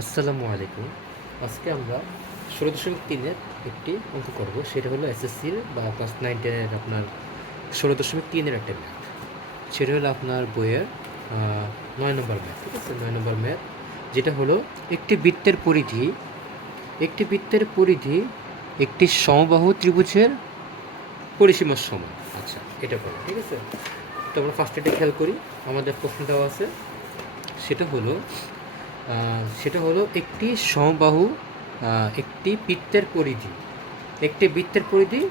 আসসালামু আলাইকুম। আজকে আমরা 16.3-এর একটি অঙ্ক করব। সেটা হলো এসএসসির বা ক্লাস 9-10-এর আপনার 16.3-এর একটা ম্যাথ। সেটা হলো আপনার বইয়ের 9 নম্বর ম্যাথ, ঠিক আছে? 9 নম্বর ম্যাথ, যেটা হলো একটি বৃত্তের পরিধি একটি সমবাহু ত্রিভুজের পরিসীমার সমান। আচ্ছা, এটা করো, ঠিক আছে? তো আমরা ফার্স্ট এটা খেয়াল করি। আমাদের প্রশ্ন দেওয়া আছে, সেটা হলো একটি সমবাহু একটি বৃত্তের পরিধি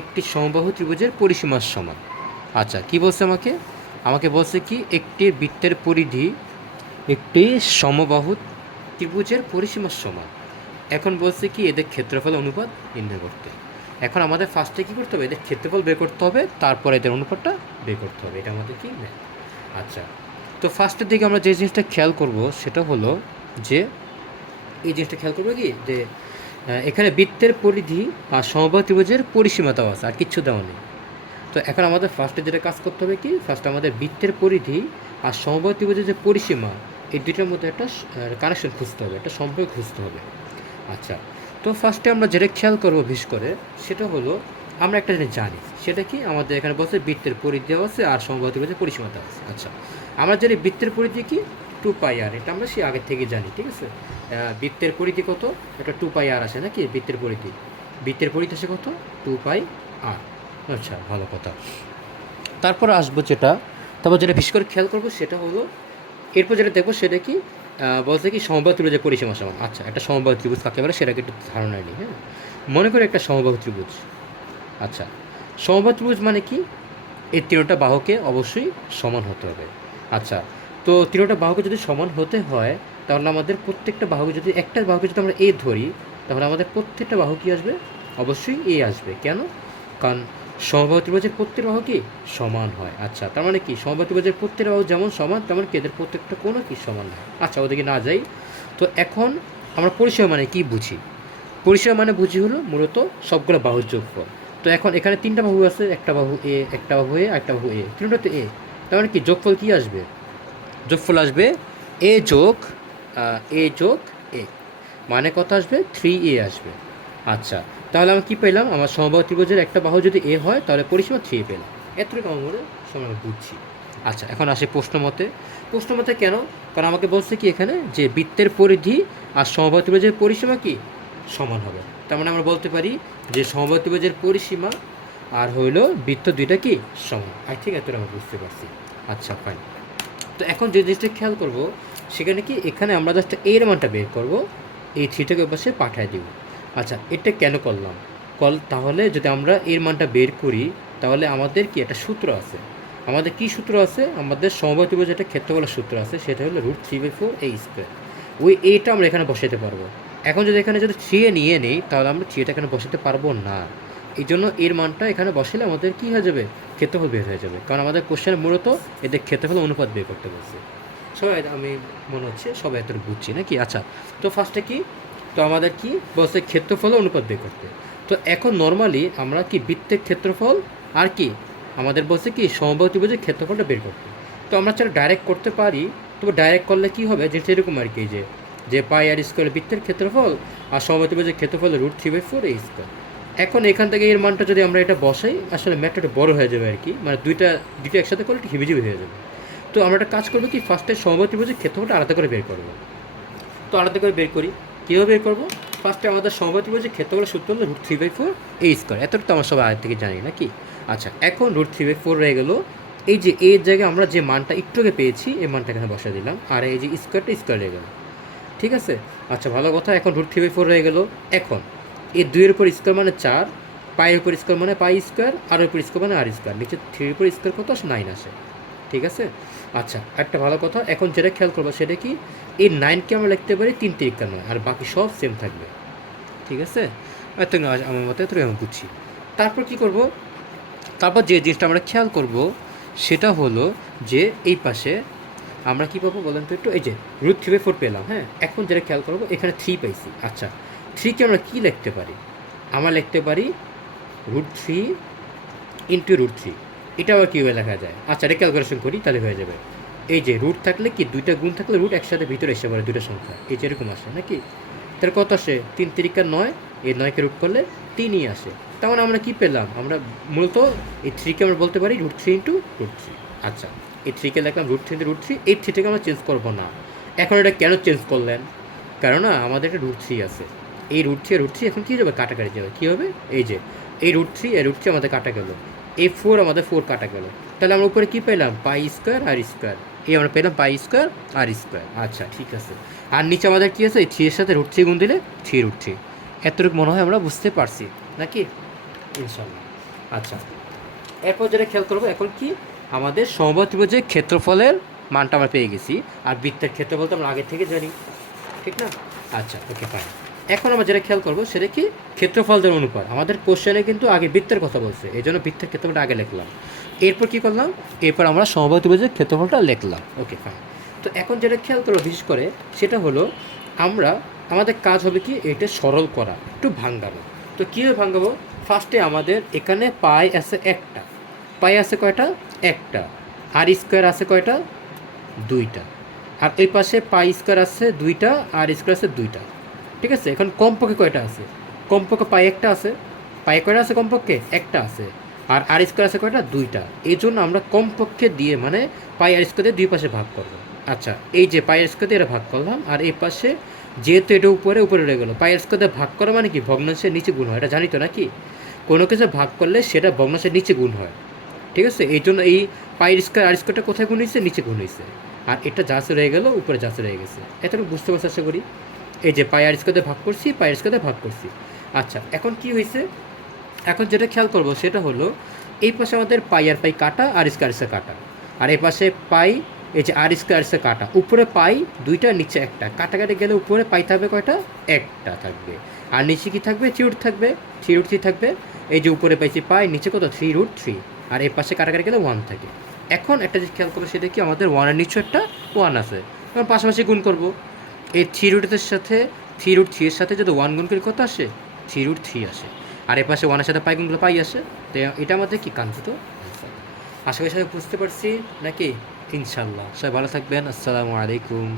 একটি সমবাহু ত্রিভুজের পরিসীমার সমান। আচ্ছা, কি বলছে আমাকে? আমাকে বলছে কি একটি বৃত্তের পরিধি একটি সমবাহু ত্রিভুজের পরিসীমার সমান। এখন বলছে কি এদের ক্ষেত্রফল অনুপাত নির্ণয় করতে। এখন আমাদের ফার্স্টে কী করতে হবে? এদের ক্ষেত্রফল বের করতে হবে, তারপরে এদের অনুপাতটা বের করতে হবে। এটা আমাদের কি ম্যাথ। আচ্ছা, তো ফার্স্টের দিকে আমরা যে জিনিসটা খেয়াল করব সেটা হলো যে এই জিনিসটা খেয়াল করবো কি যে এখানে বৃত্তের পরিধি আর সমবাহু ত্রিভুজের পরিসীমা দেওয়া আছে, আর কিচ্ছু দেওয়া নেই। তো এখন আমাদের ফার্স্টে যেটা কাজ করতে হবে কি, ফার্স্টে আমাদের বৃত্তের পরিধি আর সমবাহু ত্রিভুজের যে পরিসীমা, এই দুইটার মধ্যে একটা কানেকশন খুঁজতে হবে, একটা সম্পর্ক খুঁজতে হবে। আচ্ছা, তো ফার্স্টে আমরা যেটা খেয়াল করবো বিশেষ করে, সেটা হলো আমরা একটা জিনিস জানি, সেটা কি আমাদের এখানে বলছে বৃত্তের পরিধি দেওয়া আছে আর সমবাহু ত্রিভুজের পরিসীমা দেওয়া আছে। আচ্ছা, আমরা জানি বৃত্তের পরিধি কি 2πr, এটা আমরা সে আগে থেকে জানি, ঠিক আছে? বৃত্তের পরিধি কত? এটা 2πr আসে নাকি? বৃত্তের পরিধি আসে কত? 2πr। আচ্ছা, ভালো কথা। তারপর আসবো যেটা বিশেষ করে খেয়াল করবো সেটা হলো, এরপর যেটা দেখবো সেটা কি বলছে কি সমবাহু ত্রিভুজের পরিসীমা সমান। আচ্ছা, একটা সমবাহু ত্রিভুজ কাকে বলে সেটাকে একটু ধারণা নিই। হ্যাঁ, মনে করি একটা সমবাহু ত্রিভুজ। আচ্ছা, সমবাহু ত্রিভুজ মানে কি? এই তিনটা বাহুকে অবশ্যই সমান হতে হবে। আচ্ছা, তো তিনটা বাহুকে যদি সমান হতে হয়, তাহলে আমাদের প্রত্যেকটা বাহুকে যদি একটা বাহুকে যদি আমরা এ ধরি, তাহলে আমাদের প্রত্যেকটা বাহু কী আসবে? অবশ্যই এ আসবে। কেন? কারণ সমবাহু ত্রিভুজের প্রত্যেকটা বাহু কি সমান হয়। আচ্ছা, তার মানে কি সমবাহু ত্রিভুজের প্রত্যেকটা বাহু যেমন সমান, তেমন কি এদের প্রত্যেকটা কোনো কি সমান হয়। আচ্ছা, ওদিকে না যাই। তো এখন আমরা পরিসীমা মানে কি বুঝি? পরিসীমা মানে বুঝি হলো মূলত সবগুলো বাহুর যোগফল। তো এখন এখানে তিনটা বাহু আছে, একটা বাহু এ, একটা বাহু এ, একটা বাহু এ, তিনটা তো এ। তার মানে কি যোগফল কি আসবে? যোগফল আসবে এ যোগ এ, মানে কত আসবে? 3a আসবে। আচ্ছা, তাহলে আমি কী পেলাম? আমার সমবাহু ত্রিভুজের একটা বাহু যদি এ হয়, তাহলে পরিসীমা 3 পেলাম। এতটুকু আমার মনে সময় বুঝছি। আচ্ছা, এখন আসে প্রশ্ন মতে কেন? কারণ আমাকে বলছে কি এখানে যে বৃত্তের পরিধি আর সমবাহু ত্রিভুজের পরিসীমা কি সমান হবে। তার মানে আমরা বলতে পারি যে সমবাহু ত্রিভুজের পরিসীমা আর হইলো বৃত্ত দুইটা কি সমান। আই থিঙ্ক এতটা আমরা বুঝতে পারছি। আচ্ছা, ফাইন। তো এখন যে জিনিসটা খেয়াল করব, সেখানে কি এখানে আমরা জাস্ট এর মানটা বের করব, এই থ্রিটাকে পাশে পাঠিয়ে দিব। আচ্ছা, এটা কেন করলাম? তাহলে যদি আমরা এর মানটা বের করি, তাহলে আমাদের কি একটা সূত্র আছে। আমাদের কি সূত্র আছে? আমাদের সমবাহু ত্রিভুজের একটা ক্ষেত্রফলের সূত্র আছে, সেটা হলো √3/4a²। ওই এটা আমরা এখানে বসাতে পারবো। এখন যদি এখানে যদি 3a নিয়ে নিই, তাহলে আমরা 3এটা এখানে বসাতে পারবো না। এই জন্য এর মানটা এখানে বসালে আমাদের কী হয়ে যাবে? ক্ষেত্রফল বের হয়ে যাবে। কারণ আমাদের কোশ্চেনে মূলত এদের ক্ষেত্রফল অনুপাত বের করতে বলছে। সবাই আমি মনে হচ্ছে সবাই এতটা বুঝছি নাকি? আচ্ছা, তো ফার্স্টে কি, তো আমাদের কি বলছে? ক্ষেত্রফল অনুপাত বের করতে। তো এখন নর্মালি আমরা কি বৃত্তের ক্ষেত্রফল আর কি আমাদের বলছে কি সমবাহু ত্রিভুজের ক্ষেত্রফলটা বের করতে। তো আমরা চাইলে ডাইরেক্ট করতে পারি, তবে ডাইরেক্ট করলে কি হবে? যে সেরকম আর কি, যে πr² বৃত্তের ক্ষেত্রফল আর সমবাহু ত্রিভুজের ক্ষেত্রফল √3/4a²। এখন এখান থেকে এর মানটা যদি আমরা এটা বসাই, আসলে ম্যাথটা একটু বড় হয়ে যাবে আর কি, মানে দুইটা একসাথে করলে একটু হিবিজিবি হয়ে যাবে। তো আমরা একটা কাজ করবো কি, ফার্স্টে সমবাহু ত্রিভুজের ক্ষেত্রফলটা আলাদা করে বের করবো। তো আলাদা করে বের করি। কীভাবে বের করবো? ফার্স্টে আমাদের সমবাহু ত্রিভুজের ক্ষেত্রফলের সূত্র হলো √3/4a²। এতটা তো আমরা সবাই আগে থেকে জানি নাকি? আচ্ছা, এখন √3/4 রয়ে গেলো। এই যে এর জায়গায় আমরা যে মানটা একটু আগে পেয়েছি, এই মানটা এখানে বসা দিলাম, আর এই যে স্কোয়ার রয়ে গেলো, ঠিক আছে? আচ্ছা, ভালো কথা। এখন √3/4 রয়ে গেলো। এখন এই 2-এর উপর স্কোয়ার মানে 4, পায়ের উপর স্কোয়ার মানে π², আর উপর স্কোয়ার মানে r², নিচে 3-এর উপর স্কোয়ার কত আসে? 9 আসে, ঠিক আছে? আচ্ছা, একটা ভালো কথা। এখন যেটা খেয়াল করবো সেটা কি, এই 9কে আমরা লিখতে পারি 3 তিরিকা 9, আর বাকি সব সেম থাকবে, ঠিক আছে? এত আমার মতে এত আমি বুঝছি। তারপর কি করব? তারপর যে জিনিসটা আমরা খেয়াল করব সেটা হলো যে এই পাশে আমরা কী পাবো বলেন তো একটু? এই যে √3/4 পেলাম। হ্যাঁ, এখন যেটা খেয়াল করবো এখানে 3 পাইছি। আচ্ছা, 3কে আমরা কী লিখতে পারি? আমরা লিখতে পারি √3 × √3। এটা আবার কীভাবে লেখা যায়? আচ্ছা, এটা ক্যালকুলেশন করি, তাহলে হয়ে যাবে। এই যে রুট থাকলে কি দুইটা গুণ থাকলে রুট একসাথে ভিতরে এসে পড়ে দুটো সংখ্যা, এই যে এরকম আসে নাকি? তার কত আসে? 3 তিরিকা 9, এই 9কে রুট করলে 3ই আসে। তার মানে আমরা কী পেলাম? আমরা মূলত এই 3কে আমরা বলতে পারি √3 ইন্টু √3। আচ্ছা, এই 3কে লিখলাম √3 ইন্টু √3, এই 3টাকে আমরা চেঞ্জ করবো না। এখন এটা কেন চেঞ্জ করলেন? কারণ না আমাদের একটা √3 আছে, এই √3 আর √3 এখন কী যাবে? কাটাকাটি যাবে। কী হবে? এই যে এই √3 আর √3 আমাদের কাটা গেল, এই 4 আমাদের 4 কাটা গেল। তাহলে আমরা উপরে কী পেলাম? পাই স্কোয়ার আর স্কোয়ার, এই আমরা পেলাম পাই স্কোয়ার আর স্কোয়ার। আচ্ছা ঠিক আছে। আর নিচে আমাদের কী আছে? এই 3 এর সাথে √3 গুণ দিলে 3√3। এতটুকু মনে হয় আমরা বুঝতে পারছি নাকি? ইনশাল্লাহ। আচ্ছা, এরপর যেটা খেয়াল করবো, এখন কি আমাদের সমবাহু ত্রিভুজের ক্ষেত্রফলের মানটা আমরা পেয়ে গেছি, আর বৃত্তের ক্ষেত্রফল তো আমরা আগে থেকে জানি, ঠিক না? আচ্ছা ওকে ফাইন। এখন আমরা যেটা খেয়াল করবো সেটা কি? ক্ষেত্রফলদের অনুপাত। আমাদের কোশ্চেনে কিন্তু আগে বৃত্তের কথা বলছে, এই জন্য বৃত্তের ক্ষেত্রফলটা আগে লিখলাম। এরপর কী করলাম? এরপর আমরা সমবাহু ত্রিভুজের ক্ষেত্রফলটা লিখলাম। Okay fine. তো এখন যেটা খেয়াল করবো বিশেষ করে সেটা হলো আমরা আমাদের কাজ হবে কি এটা সরল করা, একটু ভাঙানো। তো কীভাবে ভাঙাবো? ফার্স্টে আমাদের এখানে পাই আছে একটা, পাই আছে কয়টা? একটা। আর স্কোয়ার আছে কয়টা? দুইটা। আর এই পাশে পাই স্কোয়ার আছে দুইটা, আর স্কোয়ার আছে দুইটা। ঠিক আছে, এখন কমপক্ষে কয়টা আছে? কমপক্ষে পাই একটা আছে। পাই কয়টা আছে? কমপক্ষে একটা আছে। আর আর স্কোয়ার আছে কয়টা? দুইটা। এই জন্য আমরা কমপক্ষে দিয়ে মানে পাই আর স্কোয়ার দিয়ে দুই পাশে ভাগ করবো। আচ্ছা, এই যে পাই আর স্কোয়ার দিয়ে এটা ভাগ করলাম, আর এই পাশে যেহেতু এটা উপরে উপরে রয়ে গেলো, পাই আর স্কোয়ার দিয়ে ভাগ করা মানে কি ভগ্নাংশের নিচে গুণ হয়, এটা জানি তো নাকি? কোনো কিছু ভাগ করলে সেটা ভগ্নাংশের নিচে গুণ হয়, ঠিক আছে? এই জন্য এই পাই স্কোয়ার আর স্কোয়ারটা কোথায় গুণ হয়েছে? নিচে গুণ হয়েছে। আর এটা জাসে রয়ে গেল, উপরে জাসে রয়ে গেছে। এতটুকু বুঝতে পারছি আশা করি। এই যে পাই আর স্কোয়ারে ভাগ করছি, পাই আর স্কোয়ারে ভাগ করছি। আচ্ছা, এখন কি হয়েছে? এখন যেটা খেয়াল করবো সেটা হলো এই পাশে আমাদের পাই আর পাই কাটা, আর স্কোয়ার স্কোয়ার কাটা। আর এই পাশে পাই, এই যে আর স্কোয়ার স্কোয়ার কাটা, উপরে পাই দুইটা, নিচে একটা। কাটাকাটি গেলে উপরে পাই থাকবে কয়টা? একটা থাকবে। আর নিচে কি থাকবে? 3√3 থাকবে, 3√3 থাকবে। এই যে উপরে পাইছি পাই, নিচে কত? 3√3। আর এই পাশে কাটাকাটি গেলে 1 থাকে। এখন একটা যে খেয়াল করবো সেটা কি আমাদের 1-এর নিচে একটা 1 আছে, এখন পাশাপাশি গুণ করবো। এই 3√3 সাথে 3√3 এর সাথে যদি 1 গুণ করে কত আসে? 3√3 আসে। আর এ পাশে 1-এর সাথে পাই গুণ করলে পাই আসে। তো এটা আমাদের কি কাঙ্ক্ষিত আনসার। আশা করি সবাই বুঝতে পারছি নাকি? ইনশাল্লাহ। সবাই ভালো থাকবেন। আসসালামু আলাইকুম।